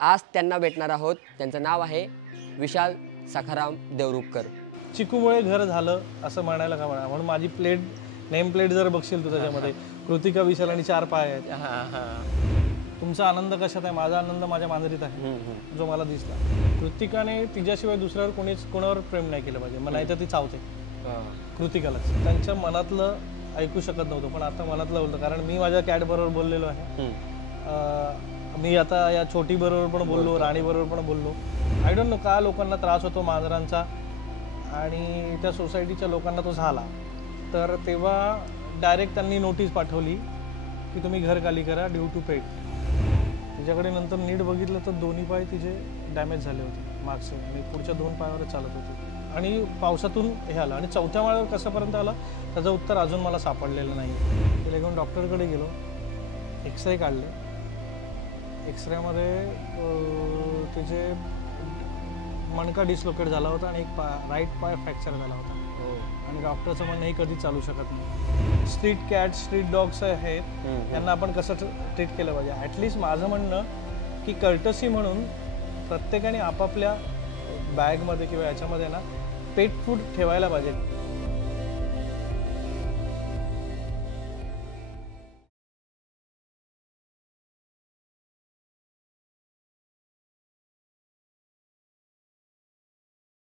आज त्यांना भेटणार आहोत. त्यांचं नाव आहे विशाल सखाराम देवरुखकर. चिकूमुळे घर झालं असं म्हणायला का म्हणा, म्हणून माझी नेम प्लेट जर बघशील तू त्याच्यामध्ये कृतिका विशाल आणि 4 पाय आहेत. तुमचा आनंद कशात आहे? माझा आनंद माझ्या मांजरीत आहे, जो मला दिसला. कृतिकाने तिच्याशिवाय दुसऱ्यावर कोणावर प्रेम नाही केलं पाहिजे, मग नाही तर ती चावते कृतिकालाच. त्यांच्या मनातलं ऐकू शकत नव्हतं, पण आता मनातलं बोलतं. कारण मी माझ्या कॅट बरोबर बोललेलो आहे, मी आता या छोटी बरोबर पण बोललो, राणी बरोबर पण बोललो. आय डोंट नो का लोकांना त्रास होतो मांजरांचा, आणि त्या सोसायटीच्या लोकांना तो झाला. तर तेव्हा डायरेक्ट त्यांनी नोटीस पाठवली की तुम्ही घर खाली करा ड्यू टू पेट. तिच्याकडे नंतर नीट बघितलं तर दोन्ही पाय तिचे डॅमेज झाले होते मागचे, आणि पुढच्या 2 पायावरच चालत होते. आणि पावसातून हे आलं, आणि 4थ्या माळ्यावर कसापर्यंत आलं त्याचं उत्तर अजून मला सापडलेलं नाही. तिला घेऊन डॉक्टरकडे गेलो, एक्सरे काढले. एक्सरेमध्ये तिचे मणका डिस्लोकेट झाला होता आणि एक राईट पाय फ्रॅक्चर झाला होता. आणि डॉक्टरचं म्हणणं हे कधीच चालू शकत नाही. स्ट्रीट कॅट, स्ट्रीट डॉग्स आहेत, त्यांना आपण कसं ट्रीट केलं पाहिजे. ॲटलिस्ट माझं म्हणणं की कर्टसी म्हणून प्रत्येकाने आपापल्या बॅगमध्ये किंवा याच्यामध्ये ना पेट फूड ठेवायला पाहिजे.